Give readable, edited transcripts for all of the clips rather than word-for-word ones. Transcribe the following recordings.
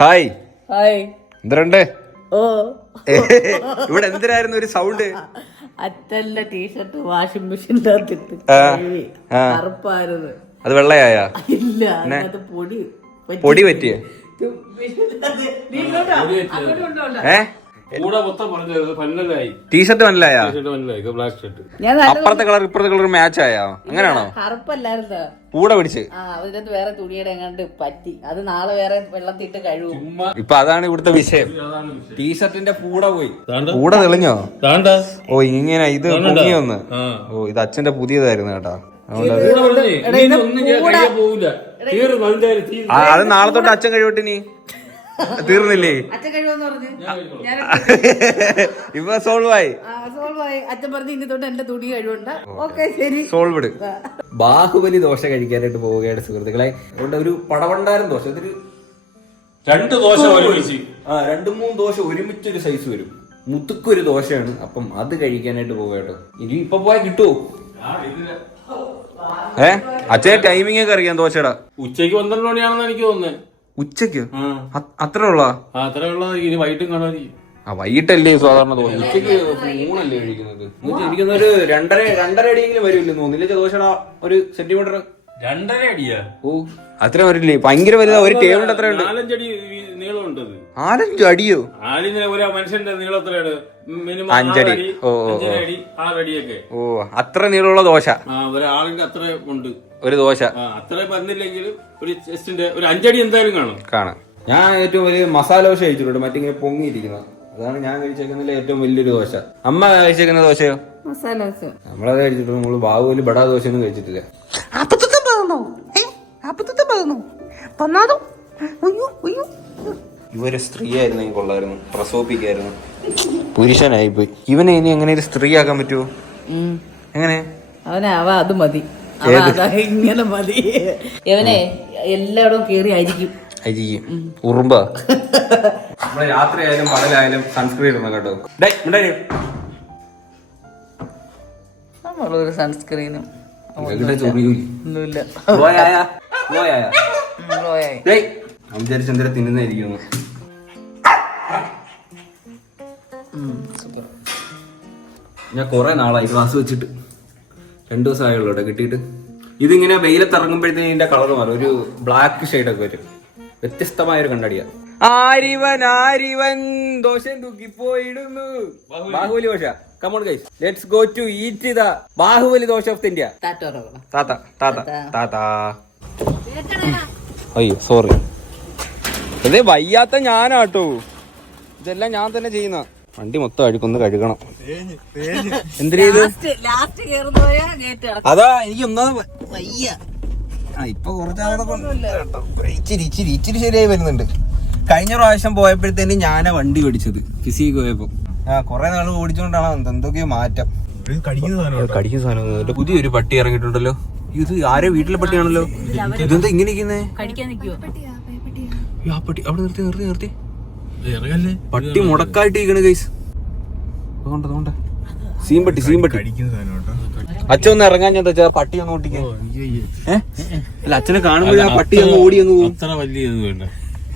Hi hi എന്തുണ്ട്? ഓ ഇവിടെ എന്തിനായിരുന്നു ഒരു സൗണ്ട്? അച്ഛന്റെ ടീഷർട്ട് വാഷിംഗ് മെഷീനിൽ കറുപ്പായിരുന്നു. അത് വെള്ളയായ? ഇല്ല, അത് പൊടി പറ്റിയ? ടീഷർട്ട് മനസ്സിലായ? അപ്പുറത്തെ കളർ ഇപ്പുറത്തെ കളർ മാച്ച് ആയോ? അങ്ങനെയാണോ? കറുപ്പല്ലായിരുന്നു, പൂട പിടിച്ച്. അതിനകത്ത് വേറെ തുണിയുടെ എങ്ങാണ്ട് പറ്റി. അത് നാളെ വേറെ വെള്ളത്തിട്ട് കഴുകും. ഇപ്പൊ അതാണ് ഇവിടുത്തെ വിഷയം. ടീഷർട്ടിന്റെ പൂട പോയി. പൂട തെളിഞ്ഞോ? ഓ ഇങ്ങനെ ഇത് പൊങ്ങിയൊന്ന്. ഓ ഇത് അച്ഛന്റെ പുതിയതായിരുന്നു കേട്ടോ. അത് നാളെ തൊട്ട് അച്ഛൻ കഴിവട്ടെ. നീ തീർന്നില്ലേ? ഇപ്പൊ സോൾവ് ആയി. അച്ഛൻ പറഞ്ഞു ഇനി തൊട്ട് എന്റെ തുണി കഴിവുണ്ട്. ഓക്കെ ശരി, സോൾവ്ഡ്. ബാഹുബലി ദോശ കഴിക്കാനായിട്ട് പോവുകയാണ് സുഹൃത്തുക്കളെ. അതുകൊണ്ട് ഒരു പടവണ്ടാരം ദോശ, ഇതൊരു 2 ദോശ ഒരുമിച്ച്, 2-3 ദോശ ഒരുമിച്ചൊരു സൈസ് വരും. മുത്തുക്കൊരു ദോശയാണ്. അപ്പം അത് കഴിക്കാനായിട്ട് പോവുക കേട്ടോ. ഇനി ഇപ്പൊ പോയാൽ കിട്ടുവോ? അച്ഛനെ ടൈമിംഗ് ഒക്കെ അറിയാം ദോശയുടെ. ഉച്ചക്ക് 12 മണിയാണെന്ന് എനിക്ക് തോന്നുന്നത്. ഉച്ചക്ക് അത്ര ഉള്ള? ഇനി വൈകിട്ടും കാണാൻ. വൈകിട്ടല്ലേ സാധാരണ ദോശ? ഉച്ചക്ക് ഊണല്ലേ കഴിക്കുന്നത്? എനിക്കൊന്നൊരു 2.5 അടിയെങ്കിലും വരുമല്ലോ തോന്നില്ല ദോശയുടെ ഒരു സെന്റിമീറ്റർ. 2.5 അടിയാ? ഓ അത്ര വരില്ലേ? ഭയങ്കര വലുതാ. ഒരു ടേബിളിന്റെ അത്ര ഉണ്ട്. 4-5 അടി നീളമുണ്ട്. 4-5 അടിയോ? ഒരു മനുഷ്യന്റെ നീളം എത്രയാണ്? മിനിമം 5 അടി. 5 അടി 6 അടിയൊക്കെ. ഓ അത്ര നീളമുള്ള ദോശ ഒരാളിന്റെ അത്ര ഉണ്ട് ഒരു ദോശ. അത്ര വന്നില്ലെങ്കിലും ഒരു ചെസ്റ്റിന്റെ ഒരു 5 അടി എന്തായാലും കാണും. ഞാൻ ഏറ്റവും വലിയ മസാല ദോശ കഴിച്ചിട്ടുണ്ട്, മറ്റിങ്ങനെ പൊങ്ങിയിരിക്കുന്നത്. അതാണ് ഞാൻ കഴിച്ചേക്കുന്നതിൽ ഏറ്റവും വലിയൊരു ദോശ. അമ്മ കഴിച്ചേക്കുന്ന ദോശയോ? മസാല ദോശ നമ്മളത് കഴിച്ചിട്ടുണ്ട്. നമ്മള് ബാഹുബലി ബടാ ദോശ ഒന്നും കഴിച്ചിട്ടില്ല. ഇവര് സ്ത്രീയായിരുന്നു കൊള്ളായിരുന്നു, പ്രസവിപ്പിക്കായിരുന്നു. പുരുഷനായിപ്പോയി. ഇവനെ ഇനി എങ്ങനെ ഒരു സ്ത്രീ ആക്കാൻ പറ്റുമോ? എങ്ങനെ? അവനാവാ അത് മതി, ഇങ്ങനെ മതി. ഇവനെ എല്ലായിടവും കേറി അരിക്കും. ഉറുമ്പ. നമ്മള് രാത്രി ആയാലും പകലായാലും സൺസ്ക്രീൻ ഇടണം കേട്ടോ. നമ്മളൊരു സൺസ്ക്രീനും ഒന്നുമില്ല. വിചാരിച്ചെന്തര തിന്നുന്നായിരിക്കുന്നു. ഞാൻ കൊറേ നാളായി ഗ്ലാസ് വെച്ചിട്ട്. 2 ദിവസമായുള്ളൂ ഇവിടെ കിട്ടിയിട്ട്. ഇതിങ്ങനെ വെയിലത്ത് ഇറങ്ങുമ്പോഴത്തേക്ക് ഇതിന്റെ കളർ മാറും, ഒരു ബ്ലാക്ക് ഷെയ്ഡൊക്കെ വരും. വ്യത്യസ്തമായൊരു കണ്ണടിയാ. ആരിവൻ ദോശ തൂക്കിപ്പോയിടുന്നു. Baahubali dosa. Come on guys, let's go to eat the Baahubali dosa of India. അയ്യോ സോറി, അതെ വയ്യാത്ത ഞാനാട്ടോ. ഇതെല്ലാം ഞാൻ തന്നെ ചെയ്യുന്ന. വണ്ടി മൊത്തം അഴുക്കൊന്ന് കഴുകണം. എന്തിനാ അതാ എനിക്ക് ഒന്നാമത് വയ്യ. ഇപ്പൊ ഇച്ചിരി ശരിയായി വരുന്നുണ്ട്. കഴിഞ്ഞ പ്രാവശ്യം പോയപ്പോഴത്തേനും ഞാനാ വണ്ടി ഓടിച്ചത് ഫിസിക്ക് പോയപ്പോ. കൊറേ നാള് ഓടിച്ചോണ്ടാണോ എന്തൊക്കെയോ മാറ്റം. കടിക്കുന്ന സാധനം. പുതിയൊരു പട്ടി ഇറങ്ങിയിട്ടുണ്ടല്ലോ. ഇത് ആരോ വീട്ടിലെ പട്ടിയാണല്ലോ. ഇതെന്താ ഇങ്ങനെ ഇരിക്കുന്നേ? ആ പട്ടി അവിടെ നിർത്തി. പട്ടി മുടക്കായിട്ട് ഇരിക്കണ ഗൈസ്. അതുകൊണ്ട് സീമ്പട്ടി അച്ഛൻ ഒന്ന് ഇറങ്ങാൻ ഞാൻ വെച്ചാ പട്ടി ഒന്ന് ഓട്ടിക്കാൻ. അല്ല അച്ഛനെ കാണുമ്പോഴേ ആ പട്ടി അങ്ങ് ഓടി അങ്ങ് പോകും. അത്ര വലിയ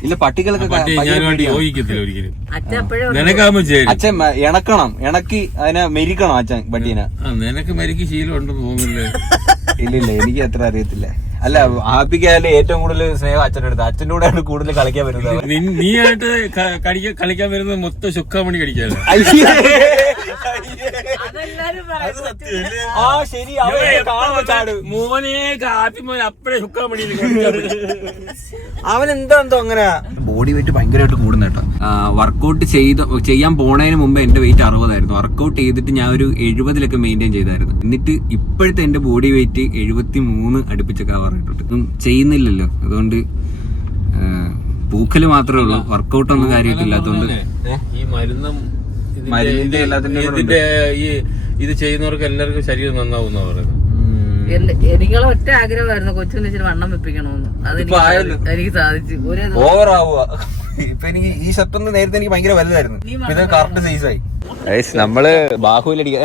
ഇല്ല പട്ടികളൊക്കെ അച്ഛൻ ഇണക്കി അതിനെ മെരിക്കണം അച്ഛൻ പട്ടീനെ. നിനക്ക് മരിക്ക് ശീലം ഉണ്ടെന്ന് തോന്നുന്നില്ലേ? ഇല്ല എനിക്ക് അത്ര അറിയത്തില്ല. അല്ല ഹാപ്പിക്കായാലും ഏറ്റവും കൂടുതൽ സ്നേഹം അച്ഛൻ്റെ അടുത്ത്. അച്ഛൻ്റെ കൂടെയാണ് കൂടുതൽ കളിക്കാൻ വരുന്നത്. നീ ആയിട്ട് കളിക്കാൻ വരുന്നത് മൊത്തം ശുക്കാമണി കടിക്കാതെ. മോനെ കാപ്പി മോനെ അപ്പഴേ ശുക്കാമണി. അവൻ എന്തോ അങ്ങനെ ബോഡി വെയിറ്റ് ഭയങ്കരമായിട്ട് കൂടുന്ന കേട്ടോ. വർക്കൗട്ട് ചെയ്യാൻ പോണതിന് മുമ്പ് എന്റെ വെയിറ്റ് 60 ആയിരുന്നു. വർക്കൗട്ട് ചെയ്തിട്ട് ഞാൻ ഒരു 70 മെയിൻറ്റെയിൻ ചെയ്തായിരുന്നു. എന്നിട്ട് ഇപ്പോഴത്തെ എന്റെ ബോഡി വെയിറ്റ് 73 അടുപ്പിച്ചൊക്കെ ആവാറായിട്ടുണ്ട്. ചെയ്യുന്നില്ലല്ലോ, അതുകൊണ്ട് പൂക്കല് മാത്രമേ ഉള്ളൂ. വർക്കൗട്ട് ഒന്നും കാര്യമായിട്ടില്ലാത്തതുകൊണ്ട് ഈ മരുന്നിന്റെ ഇതിന്റെ ഈ ഇത് ചെയ്യുന്നവർക്ക് എല്ലാവർക്കും ശരീരം നന്നാവുന്ന പറയുന്നത്. എനിക്കുള്ള ഒറ്റ ആഗ്രഹമായിരുന്നു കൊച്ചിന് ഇച്ചിരി വണ്ണം വെപ്പിക്കണമെന്ന്. എനിക്ക് സാധിച്ചു. ഓവറാവുക. ഇപ്പൊ എനിക്ക് ഈ ഷർട്ട് ഒന്ന് നേരത്തെ എനിക്ക് ഭയങ്കര വലുതായിരുന്നു, ഇത് കറക്റ്റ് സൈസായി. നമ്മള് ബാഹുബലി അടിക്കാ.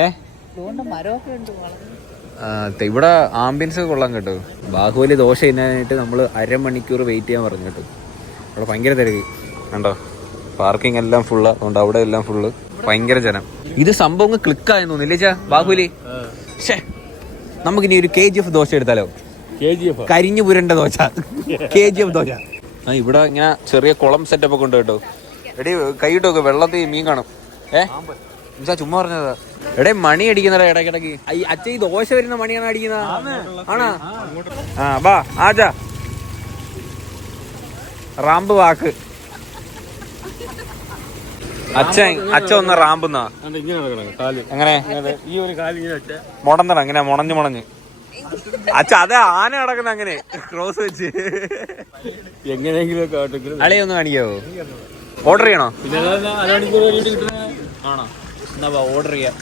ഇവിടെ ആംബിയൻസ് കൊള്ളാൻ കേട്ടോ. ബാഹുബലി ദോശ തിന്നാനായിട്ട് നമ്മള് 1/2 മണിക്കൂർ വെയിറ്റ് ചെയ്യാൻ പറഞ്ഞു കേട്ടോ. അവിടെ ഭയങ്കര തിരക്ക് കണ്ടോ, പാർക്കിംഗ് എല്ലാം ഫുള്ള്, അതുകൊണ്ട് അവിടെ എല്ലാം ഫുള്ള് ഭയങ്കര ജനം. ഇത് സംഭവം ക്ലിക്കായെന്ന് തോന്നില്ലേ ചാ ബാഹുലി? നമുക്കിനി ഒരു KGF ദോശ എടുത്താലോ? കരിഞ്ഞു പുരണ്ട ദോശ, KGF ദോശ. ആ ഇവിടെ ഇങ്ങനെ ചെറിയ കുളം സെറ്റപ്പ് ഒക്കെ ഉണ്ട് കേട്ടോ. എടേ കൈയിട്ടൊക്കെ വെള്ളത്തിൽ മീൻ കാണും. എന്നുവെച്ചാ ചുമ്മാ പറഞ്ഞതാ. എടേ മണി അടിക്കുന്നടാ ഇടയ്ക്കിടയ്ക്ക്. അച്ഛ ഈ ദോശ വരുന്ന മണിയാണ് അടിക്കുന്ന ആണാ? ആ ബാ ആജാ റാമ്പ് വാക്ക്. അച്ഛ ഒന്ന് റാമ്പുന്നാ എങ്ങനെ മുടന്നട ഇങ്ങനെ മുണഞ്ഞ് അച്ഛ അതെ ആന കിടക്കുന്ന അങ്ങനെ ക്രോസ് വെച്ച് എങ്ങനെയെങ്കിലും അളിയൊന്ന് കാണിക്കാവോ? ഓർഡർ ചെയ്യണോ? ആണോ? എന്നാ ഓർഡർ ചെയ്യാം.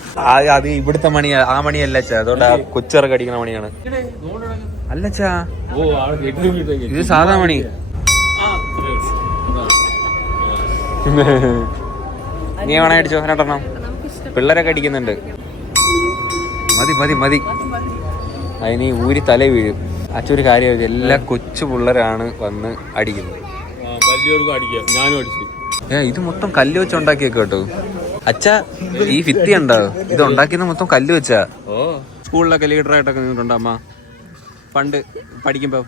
അത് ഇവിടുത്തെ മണിയാ, ആ മണിയല്ല അച്ഛാ, അതുകൊണ്ട് ആ കൊച്ചിറക്ക് അടിക്കുന്ന മണിയാണ്. അല്ലച്ചാ ഇത് സാധാ മണി. നീ വേണേ അടിച്ചോ രണ്ടെണ്ണം, പിള്ളേരൊക്കെ അടിക്കുന്നുണ്ട്. മതി മതി മതി, അതിന് ഊരി തല വീഴും. അച്ഛൊരു കാര്യം, എല്ലാ കൊച്ചു പിള്ളേരാണ് വന്ന് അടിക്കുന്നത്. ഇത് മൊത്തം കല്ല് വെച്ച് ഉണ്ടാക്കിയേക്ക് കേട്ടോ. അച്ഛ ഈ ഭിത്തി ഉണ്ടോ, ഇത് ഉണ്ടാക്കിയത് മൊത്തം കല്ല് വെച്ചാ. സ്കൂളിലൊക്കെ ലീഡറായിട്ടൊക്കെ നിന്നിട്ടുണ്ടോ അമ്മ പണ്ട് പഠിക്കുമ്പോ?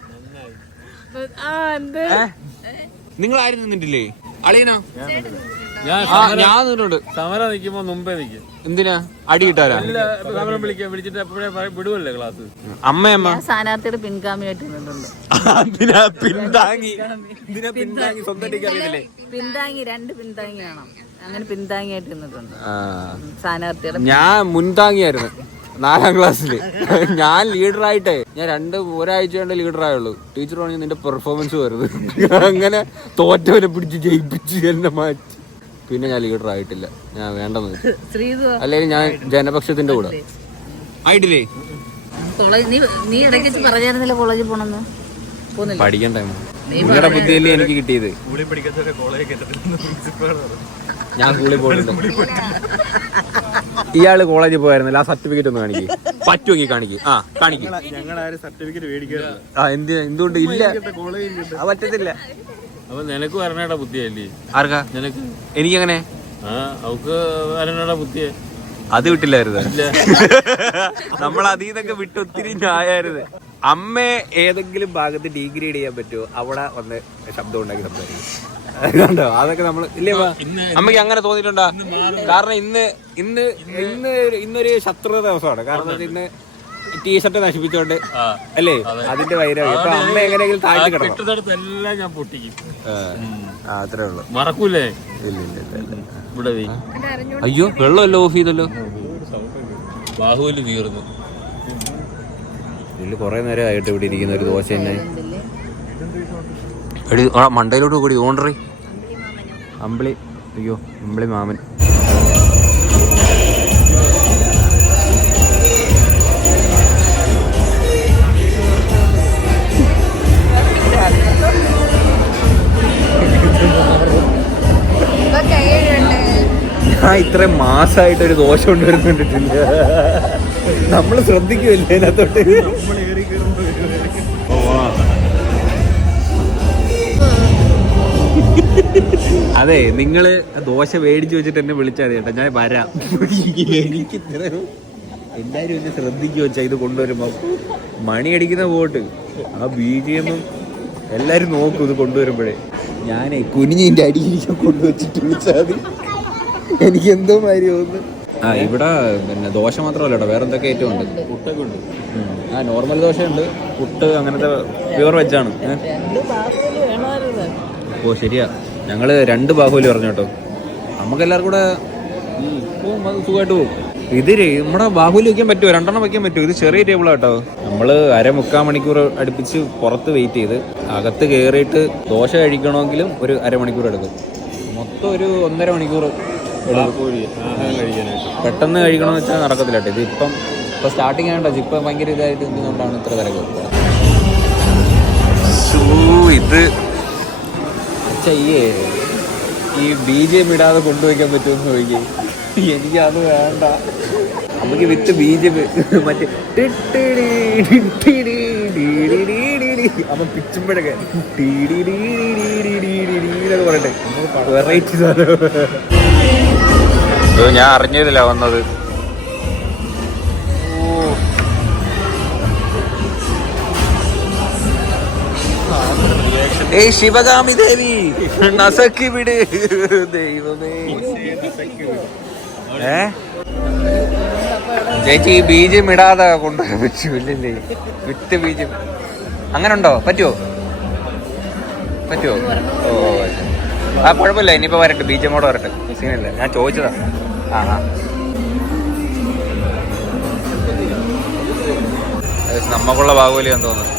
നിങ്ങൾ ആരും നിന്നിട്ടില്ലേ? അളിയനാ? ഞാൻ നിന്നിട്ടുണ്ട്. സമരം നിൽക്കുമ്പോ മുമ്പേ നിൽക്കും. എന്തിനാ? അടി കിട്ടാനാ? സമരം വിളിച്ചിട്ട് എപ്പോഴേ വിടുവല്ലേ ക്ലാസ്. അമ്മയമ്മ സ്ഥാനാർത്ഥിയുടെ പിൻഗാമിയായിട്ട് നിന്നിട്ടുണ്ട്. പിന്താങ്ങി 2 പിന്താങ്ങി വേണം, അങ്ങനെ പിന്താങ്ങിയായിട്ട് നിന്നിട്ടുണ്ട് സ്ഥാനാർത്ഥിയുടെ. ഞാൻ മുൻതാങ്ങിയായിരുന്നു 4ാം ക്ലാസ്സില്. ഞാൻ ലീഡറായിട്ടേ ഒരാഴ്ച കൊണ്ട് ലീഡറായുള്ളൂ. ടീച്ചർ പറഞ്ഞു നിന്റെ പെർഫോമൻസ് വരുന്നത്. അങ്ങനെ തോറ്റവനെ പിടിച്ച് ജയിപ്പിച്ച് എന്നെ മാറ്റി. പിന്നെ ഞാൻ ലീഡർ ആയിട്ടില്ല, ഞാൻ വേണ്ടെന്ന് വെച്ചു. അല്ലെങ്കിൽ ഞാൻ ജനപക്ഷത്തിന്റെ കൂടെ ആയിട്ടില്ലേ. നീ ഇടയ്ക്ക് പറഞ്ഞായിരുന്നില്ല കോളേജിൽ പോണെന്ന്. പഠിക്കണ്ടേ? നിങ്ങളുടെ ബുദ്ധിയല്ലേ എനിക്ക് കിട്ടിയത്. ഞാൻ സ്കൂളിൽ പോയിട്ടുണ്ട്. ഇയാള് കോളേജിൽ പോയായിരുന്നില്ല, ആ സർട്ടിഫിക്കറ്റ് ഒന്ന് കാണിക്കും. പറ്റുമെങ്കിൽ കാണിക്കും. ആ കാണിക്കും. എന്തുകൊണ്ട് ഇല്ല? പറ്റത്തില്ല. അപ്പൊ നിനക്ക് വരണേടാ ബുദ്ധിയല്ലേ? ആർക്കാ? നിനക്ക്. എനിക്കങ്ങനെ അവക്ക് വരണേടാ ബുദ്ധിയെ. അത് വിട്ടില്ലായിരുന്നു. നമ്മൾ അതിൽ നിന്നൊക്കെ വിട്ട് ഒത്തിരി ന്യായായിരുന്നു. അമ്മയെ ഏതെങ്കിലും ഭാഗത്ത് ഡീഗ്രേഡ് ചെയ്യാൻ പറ്റുമോ അവിടെ വന്ന് ശബ്ദം ഉണ്ടാക്കി സംസാരിക്കും. കണ്ടോ? അതൊക്കെ നമ്മൾ ഇല്ലേ അമ്മയ്ക്ക് അങ്ങനെ തോന്നിയിട്ടുണ്ടോ? കാരണം ഇന്നൊരു ശത്രുത ദിവസമാണ്. കാരണം ഇന്ന് ടീഷർട്ട് നശിപ്പിച്ചോണ്ട് അല്ലേ, അതിന്റെ വൈരാഗ്യം. ഇപ്പൊ അമ്മ എങ്ങനെയെങ്കിലും താഴ്ത്തി കിടക്കും. ഞാൻ പൊട്ടിക്കും. അത്രേ ഉള്ളു. മറക്കൂലേ? ഇവിടെ അയ്യോ വെള്ളമല്ലോ ഓഫ് ചെയ്തല്ലോ. ബാഹുബലി തീർന്നു. ഇതില് കൊറേ നേരം ആയിട്ട് ഇവിടെ ഇരിക്കുന്ന ഒരു ദോശ തന്നെ. എടി മണ്ടയിലോട്ട് കൂടി ഓണ്ടറി അമ്പിളി. അയ്യോ അമ്പിളി മാമൻ. ഞാൻ ഇത്രയും മാസമായിട്ടൊരു ദോശ കൊണ്ടുവരുന്നുണ്ടിട്ടില്ല. നമ്മൾ ശ്രദ്ധിക്കുമല്ലേ അതിനകത്തോട്ട്. അതെ, നിങ്ങള് ദോശ മേടിച്ചു വെച്ചിട്ട് എന്നെ വിളിച്ചാൽ മതി കേട്ടോ, ഞാൻ വരാം. എനിക്ക് എല്ലാരും എന്നെ ശ്രദ്ധിക്കുക വെച്ചാ ഇത് കൊണ്ടുവരുമ്പോ. മണി അടിക്കുന്ന പോട്ട് ആ BGM എല്ലാരും നോക്കും ഇത് കൊണ്ടുവരുമ്പോഴേ. ഞാനേ കുനിഞ്ഞിന്റെ അടിയിലേക്ക് കൊണ്ടുവച്ചിട്ട് വിളിച്ചാൽ മതി. എനിക്ക് എന്തോ മാതിരി തോന്നുന്നു. ഇവിടെ പിന്നെ ദോശ മാത്രമല്ല കേട്ടോ, വേറെ എന്തൊക്കെ ഐറ്റം ഉണ്ട്. പുട്ടൊക്കെ ഉണ്ട്. നോർമൽ ദോശയുണ്ട്, പുട്ട് അങ്ങനത്തെ പ്യുവർ വെജാണ്. ഓ ശരിയാ, ഞങ്ങള് 2 ബാഹുബലി പറഞ്ഞു കേട്ടോ. നമുക്ക് എല്ലാവർക്കും കൂടെ സുഖമായിട്ട് പോകും. ഇത് നമ്മുടെ ബാഹുബലി വയ്ക്കാൻ പറ്റുമോ? 2 എണ്ണം വയ്ക്കാൻ പറ്റുമോ? ഇത് ചെറിയ ടേബിളാണ് കേട്ടോ. നമ്മള് 1/4 മണിക്കൂർ അടുപ്പിച്ച് പുറത്ത് വെയിറ്റ് ചെയ്ത് അകത്ത് കയറിയിട്ട് ദോശ കഴിക്കണമെങ്കിലും ഒരു 1/2 മണിക്കൂർ എടുക്കും. മൊത്തം ഒരു 1.5 മണിക്കൂർ പെട്ടെന്ന് കഴിക്കണമെന്ന് വെച്ചാൽ നടക്കത്തില്ല കേട്ടോ. ഇത് ഇപ്പം സ്റ്റാർട്ടിങ് ആയതുകൊണ്ടോ, ഇപ്പം ഭയങ്കര ഇതായിട്ട് നിന്നുകൊണ്ടാണ് ഇത്ര തിരക്ക്. ഇത് ഈ BGM ഇടാതെ കൊണ്ടുവയ്ക്കാൻ പറ്റുമെന്ന് ചോദിക്കും. എനിക്കത് വേണ്ട. നമുക്ക് വിത്ത് BGM മറ്റേ അവൻ പിച്ചുമ്പോഴൊക്കെ പറയട്ടെ വെറൈറ്റി സാധനം. ഞാൻ അറിഞ്ഞതില്ല വന്നത്. ഏയ് ശിവഗാമി ദേവി നസക്കി വിട് ദൈവമേ. ചേച്ചി ഈ ബീജം ഇടാതെ കൊണ്ടുപോയി വെച്ചു ഇല്ലല്ലേ? വിത്ത് ബീജം അങ്ങനെ ഉണ്ടോ? പറ്റുമോ? ഓ ആ കുഴപ്പമില്ല. ഇനിയിപ്പോ വരട്ടെ, ബീജമോടെ വരട്ടെ, സീനല്ല. ഞാൻ ചോദിച്ചതാ. ആ നമ്മക്കുള്ള ബാഹുബലിയാന്ന് തോന്നുന്നു.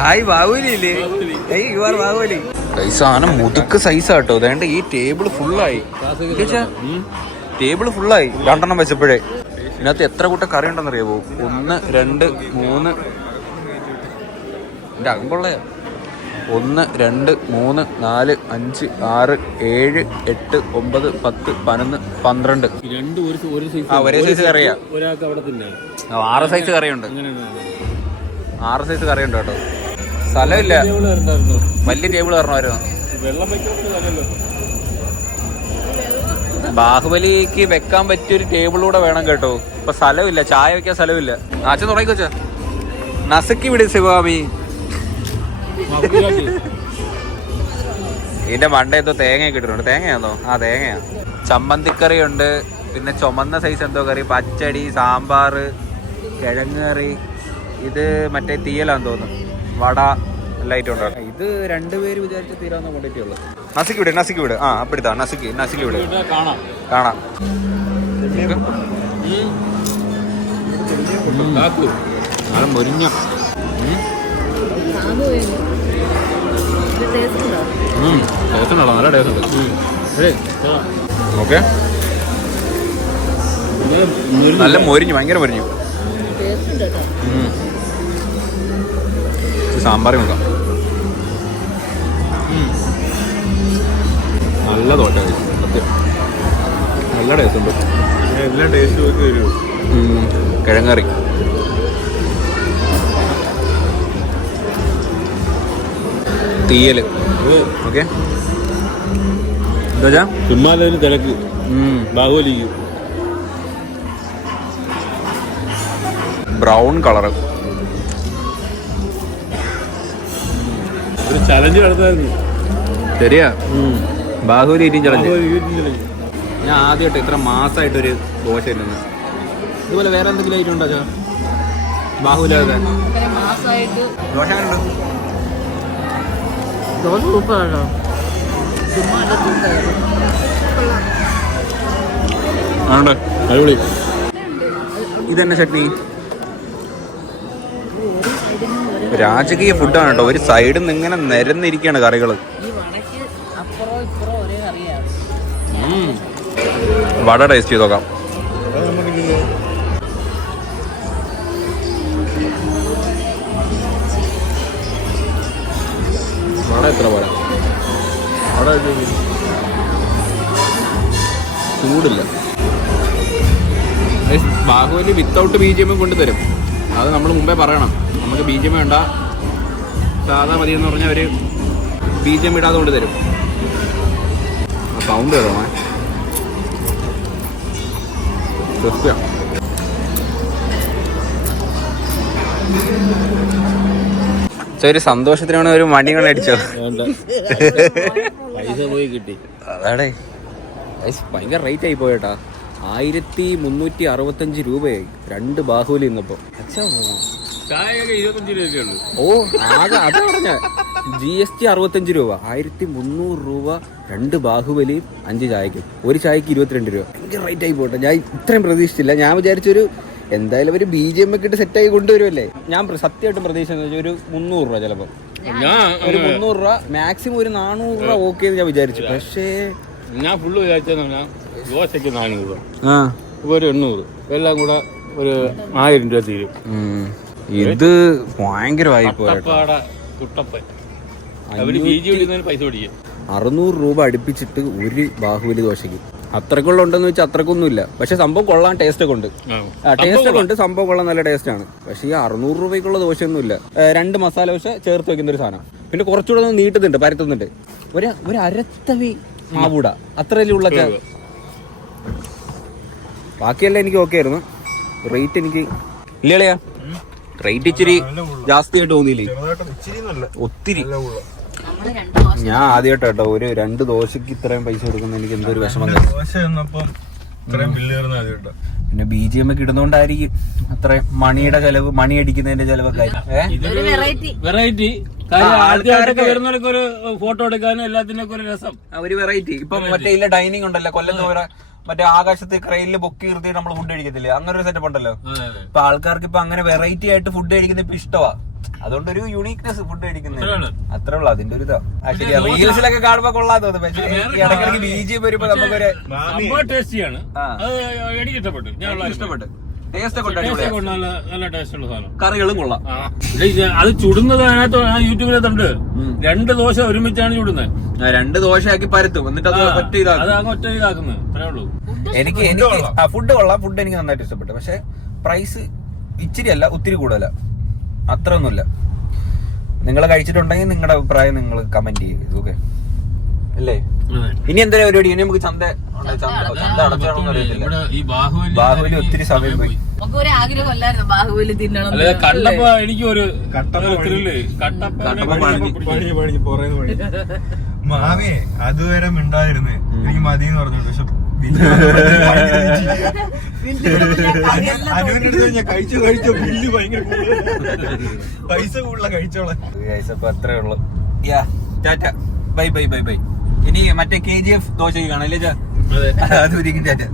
ഹായ് ബാഹുബലി ഇല്ലേ? You are Baahubali. സാധനം മുതുക്ക് സൈസാട്ടോ. അതേണ്ട ഈ ടേബിൾ ഫുള്ളായി. ടേബിൾ ഫുള്ളായി 2 വെച്ചപ്പോഴേ. ഇതിനകത്ത് എത്ര കൂട്ടം കറി ഉണ്ടെന്നറിയാവോ? 1 2 3 എന്റെ അകമ്പുള്ള 1 2 3 4 5 6 7 8 9 10 11 12. ഒരേ സൈസ് കറിയാ. 6 സൈസ് കറിയുണ്ട്. 6 സൈസ് കറിയുണ്ട് കേട്ടോ. സ്ഥലമില്ല. വലിയ ടേബിൾ വരണമായിരുന്നു. ബാഹുബലിക്ക് വെക്കാൻ പറ്റിയൊരു ടേബിളൂടെ വേണം കേട്ടോ. ഇപ്പൊ സ്ഥലമില്ല, ചായ വെക്കാൻ സ്ഥലമില്ല. അച്ഛൻ തുടങ്ങിക്കൊച്ച നസക്കി വിട് ശിവാമി. ഇതിന്റെ മണ്ട എന്തോ തേങ്ങയൊക്കെ ഇട്ടിട്ടുണ്ട്. തേങ്ങയാണോ? ആ തേങ്ങയാ. ചമ്മന്തിക്കറി ഉണ്ട്. പിന്നെ ചുമന്ന സൈസ് എന്തോ കറി, പച്ചടി, സാമ്പാർ, കിഴങ്ങ് കറി. ഇത് മറ്റേ തീയലാന്ന് തോന്നുന്നു. വട എല്ലാ ഐറ്റം ഉണ്ടാവും. ഇത് 2 പേര് വിചാരിച്ച തീരാവുന്ന ക്വാണ്ടിറ്റി ഉള്ളു. നസിക്ക് വിട്. ആ അപ്പിടുത്താ നസിക്ക് വിട്. കാണാം. മുരിഞ്ഞ നല്ല ടേസ്റ്റ് ഉണ്ട്. ഓക്കെ, നല്ല മൊരിഞ്ഞു, ഭയങ്കര മൊരിഞ്ഞു. സാമ്പാർ നോക്കാം. നല്ല ദോശ, സത്യം നല്ല ടേസ്റ്റ് ഉണ്ട്. എല്ലാ ടേസ്റ്റും വരും. കിഴങ്ങറി, തീയല്. ഓക്കെ, എന്താ ചുമ്മാതൊരു തിരക്ക് ബാഹുബലിക്ക്. Brown colour. ഒരു ചലഞ്ച് നടത്തായിരുന്നു. ശരിയാ, ബാഹുബലി ഈറ്റിംഗ് ചലഞ്ച്. ഞാൻ ആദ്യമായിട്ട് ഇത്ര മാസമായിട്ടൊരു ദോശ ഇല്ലെന്ന്. ഇതുപോലെ വേറെ എന്തെങ്കിലും ഐറ്റം ഉണ്ടോ ബാഹുബലി? ദോശ എങ്ങനെയുണ്ട്? ദോശ സൂപ്പറാണോ? ആണോ? അടിപൊളി. ഇതെന്നെ ചട്നി. രാജകീയ ഫുഡാണ് കേട്ടോ. ഒരു സൈഡിൽ നിന്ന് ഇങ്ങനെ നിരന്നിരിക്കുകയാണ് കറികൾ. വട ടേസ്റ്റ് ചെയ്ത് നോക്കാം. വട എത്ര പോരാ? വട ചൂടില്ല. ബാഹുബലി വിത്തൗട്ട് BGM കൊണ്ടുതരും. അത് നമ്മൾ മുമ്പേ പറയണം. നമുക്ക് BGM വേണ്ട, സാധാ മതി എന്ന് പറഞ്ഞാൽ അവർ BGM ഇടാതെ കൊണ്ട് തരും. സൗണ്ട് വരണേ. ഒരു സന്തോഷത്തിനാണ് ഒരു മണി കൊണ്ട് അടിച്ചോ. പൈസ പോയി കിട്ടി. അതാടേ ഭയങ്കര റേറ്റ് ആയി പോയേട്ടാ. 1365 രൂപയായി 2 ബാഹുബലി ഇന്നപ്പോ. ചായയൊക്കെ 25 രൂപയുള്ളൂ. ഓ ആകെ അത് പറഞ്ഞ GST 65 രൂപ. 1300 രൂപ 2 ബാഹുബലിയും 5 ചായക്കും. ഒരു ചായക്ക് 22 രൂപ. ഭയങ്കര റേറ്റ് ആയി പോട്ടെ. ഞാൻ ഇത്രയും പ്രതീക്ഷിച്ചില്ല. ഞാൻ വിചാരിച്ചൊരു എന്തായാലും ഒരു BGM ഒക്കെ ഇട്ട് സെറ്റായി കൊണ്ടുവരുമല്ലേ. ഞാൻ സത്യമായിട്ടും പ്രതീക്ഷിച്ചെന്ന് വെച്ചാൽ ഒരു 300 രൂപ ചിലപ്പോൾ. ഒരു 300 രൂപ മാക്സിമം ഒരു 400 രൂപ ഓക്കെ എന്ന് ഞാൻ വിചാരിച്ചു. പക്ഷേ ഞാൻ ഫുള്ള് വിചാരിച്ചാൽ ദോശയ്ക്ക് 400 രൂപ, ഒരു 800, എല്ലാം കൂടെ ഒരു 1000 രൂപ തീരും. ഇത് ഭയങ്കരമായി പോയി. കുട്ടപ്പൻ അവര് ബീജി പിടിക്കുന്നതിന് പൈസ പിടിക്കും. 600 രൂപ അടുപ്പിച്ചിട്ട് ഒരു ബാഹുബലി ദോശയ്ക്ക്. അത്രക്കുള്ള ഉണ്ടെന്ന് വെച്ചാൽ അത്രക്കൊന്നുമില്ല. പക്ഷെ സംഭവം കൊള്ളാൻ, ടേസ്റ്റ് ഒക്കെ ഉണ്ട്. ടേസ്റ്റ് ഒക്കെ ഉണ്ട്, സംഭവം കൊള്ളാൻ, നല്ല ടേസ്റ്റ് ആണ്. പക്ഷെ ഈ 600 രൂപയ്ക്കുള്ള ദോശയൊന്നുമില്ല. 2 മസാല ദോശ ചേർത്ത് വെക്കുന്ന ഒരു സാധനം. പിന്നെ കുറച്ചുകൂടെ ഒന്ന് നീട്ടുന്നുണ്ട്, പരത്തുന്നുണ്ട്. ഒരു അരത്തവി മാവൂട അത്രയല്ലേ ഉള്ള. ബാക്കിയെല്ലാം എനിക്ക് ഓക്കെ ആയിരുന്നു. റേറ്റ് എനിക്ക് ഇല്ലളിയാ, റേറ്റ് ഇച്ചിരി ജാസ്തിയായിട്ട് തോന്നിയില്ലേ? ഒത്തിരി. ഞാൻ ആദ്യമായിട്ട് കേട്ടോ ഒരു 2 ദോശക്ക് ഇത്രയും പൈസ കൊടുക്കുന്ന എനിക്ക് എന്തോ ഒരു വിഷമം. പിന്നെ BGM ഒക്കെ ഇടുന്നോണ്ടായിരിക്കും അത്രയും മണിയുടെ ചെലവ്, മണി അടിക്കുന്നതിന്റെ ചെലവൊക്കെ. വെറൈറ്റി ആൾക്കാരൊക്കെ വരുന്നവരൊക്കെ ഒരു ഫോട്ടോ എടുക്കാനും എല്ലാത്തിനൊക്കെ ഒരു രസം, ഒരു വെറൈറ്റി. ഇപ്പൊ മറ്റേ ഇല്ല ഡൈനിങ് ഉണ്ടല്ലോ കൊല്ലത്ത്, മറ്റേ ആകാശത്ത് ക്രെയിനിൽ ബൊക്കി നിർത്തിയിട്ട് നമ്മൾ ഫുഡ് കഴിക്കത്തില്ലേ, അങ്ങനെ ഒരു സെറ്റപ്പ് ഉണ്ടല്ലോ. ഇപ്പൊ ആൾക്കാർക്ക് ഇപ്പൊ അങ്ങനെ വെറൈറ്റി ആയിട്ട് ഫുഡ് കഴിക്കുന്നത് ഇപ്പൊ ഇഷ്ടമാ. അതുകൊണ്ട് ഒരു യൂണീക്നെസ് ഫുഡ് കഴിക്കുന്നത് അത്രേ ഉള്ളൂ. അതിന്റെ ഒരു ഇതാ. ശരി, റീൽസിലൊക്കെ കാണുമ്പോ കൊള്ളാൻ തോന്നും. പക്ഷേ ഇടയ്ക്കിടയ്ക്ക് BGM വരുമ്പോ നമുക്കൊരു ടേസ്റ്റിയാണ്. എനിക്ക് ഇഷ്ടപ്പെട്ടു. ഞാൻ ഇഷ്ടപ്പെട്ടു. ടേസ്റ്റ് ഒക്കെ നല്ല ടേസ്റ്റ് ഉള്ള സാധനം. കറികളും കൊള്ളാം. അത് ചുടുന്നത് അതിനകത്ത് യൂട്യൂബിനകത്തുണ്ട്. 2 ദോശ ഒരുമിച്ചാണ് ചുടുന്നത്. 2 ദോശയാക്കി പരത്തും, എന്നിട്ട് അത് ഒറ്റ ഇതാക്കുന്നത്. അത്രേ ഉള്ളൂ. എനിക്ക് ഫുഡ് കൊള്ളാം. ഫുഡ് എനിക്ക് നന്നായിട്ട് ഇഷ്ടപ്പെട്ടു. പക്ഷെ പ്രൈസ് ഇച്ചിരി അല്ല, ഒത്തിരി കൂടുതല. അത്ര ഒന്നുമില്ല. നിങ്ങൾ കഴിച്ചിട്ടുണ്ടെങ്കിൽ നിങ്ങളുടെ അഭിപ്രായം നിങ്ങൾ കമന്റ് ചെയ്യും. ഓക്കെ അല്ലേ? ഇനി എന്താ പരിപാടി? ഇനി നമുക്ക് ചന്ത അടച്ചാണോന്ന് അറിയത്തില്ല. ബാഹുബലി ഒത്തിരി സമയം പോയി. ബാഹുബലി തിന്നണം. കണ്ടപ്പോ എനിക്കൊരു മാവേ അതുവരെ മിണ്ടായിരുന്നേ, എനിക്ക് മതിന്ന് പറഞ്ഞു. പക്ഷെ കഴിച്ചോ ബില്ല് ഭയങ്കര പൈസ കൂടുതല കഴിച്ചോളാം. അത്രേ ഉള്ളു. Tata, bye bye bye bye. ഇനി മറ്റേ KGF ദോശയ്ക്ക് കാണാം അല്ലേ? അത് ടാറ്റ.